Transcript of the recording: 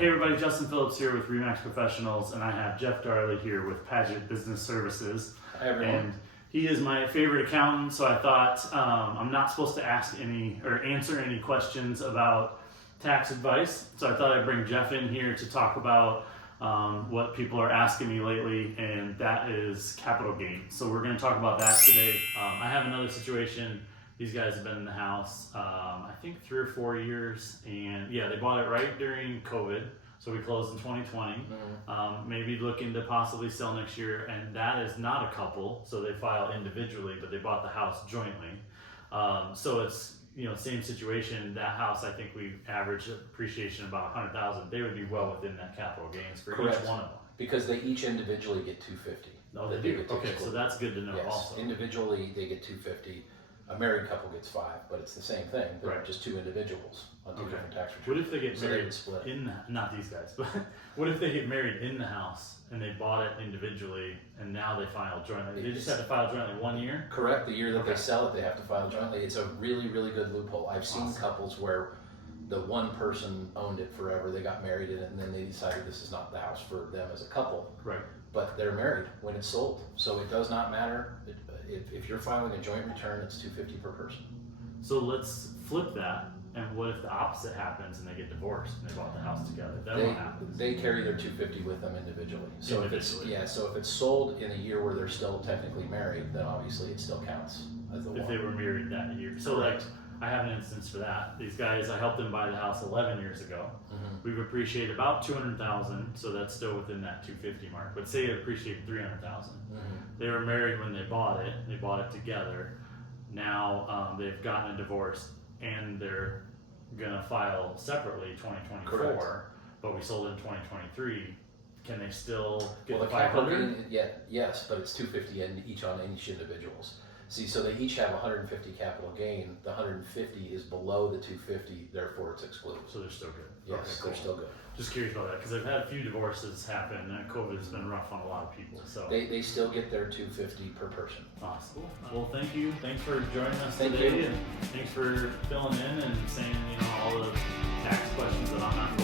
Hey everybody, Justin Phillips here with Remax Professionals, and I have Jeff Darley here with Padgett Business Services. Hi everyone. And he is my favorite accountant, so I thought I'm not supposed to ask any or answer any questions about tax advice. So I thought I'd bring Jeff in here to talk about what people are asking me lately, and that is capital gain. So we're going to talk about that today. I have another situation. These guys have been in the house, I think 3 or 4 years, and yeah, they bought it right during COVID, so we closed in 2020. Maybe looking to possibly sell next year, and that is not a couple, so they file individually, but they bought the house jointly. So it's, same situation. That house, I think we average appreciation about $100,000. They would be well within that capital gains for Correct. each one of them. Because they each individually get $250. Oh, they do. Okay, so that's good to know. Yes. Also. Individually they get $250. A married couple gets $5, but it's the same thing. They're Right. just two individuals on two different tax returns. What if they get So they married would split. not these guys, but what if they get married in the house and they bought it individually and now they file jointly? They just have to file jointly 1 year? Correct. The year that Okay. they sell it, they have to file jointly. It's a really, really good loophole. I've seen Awesome. couples where the one person owned it forever. They got married in it, and then they decided this is not the house for them as a couple. Right. But they're married when it's sold, so it does not matter. If you're filing a joint return, it's $250 per person. So let's flip that. And what if the opposite happens and they get divorced and they bought the house together? Then what happens? They carry their $250 with them individually. So Individually. if it's sold in a year where they're still technically married, then obviously it still counts as the If one. they were married that year. So Correct. like, I have an instance for that. These guys, I helped them buy the house 11 years ago. Mhm. We've appreciated about 200,000, so that's still within that 250 mark. But say it appreciated 300,000. Mhm. They were married when they bought it. They bought it together. Now they've gotten a divorce and they're gonna file separately 2024. Correct. But we sold it in 2023. Can they still get Well, the the capital 500? gain, yes, but it's $250 on each individuals. See, so they each have 150 capital gain. The 150 is below the 250, therefore it's excluded. So they're still good. Yes, Okay, they're cool. still good. Just curious about that because I've had a few divorces happen and COVID's been rough on a lot of people. So They still get their $250 per person. awesome. Well, thank you. Thanks for joining us Thank today, you. and thanks for filling in and saying all the tax questions that I'm not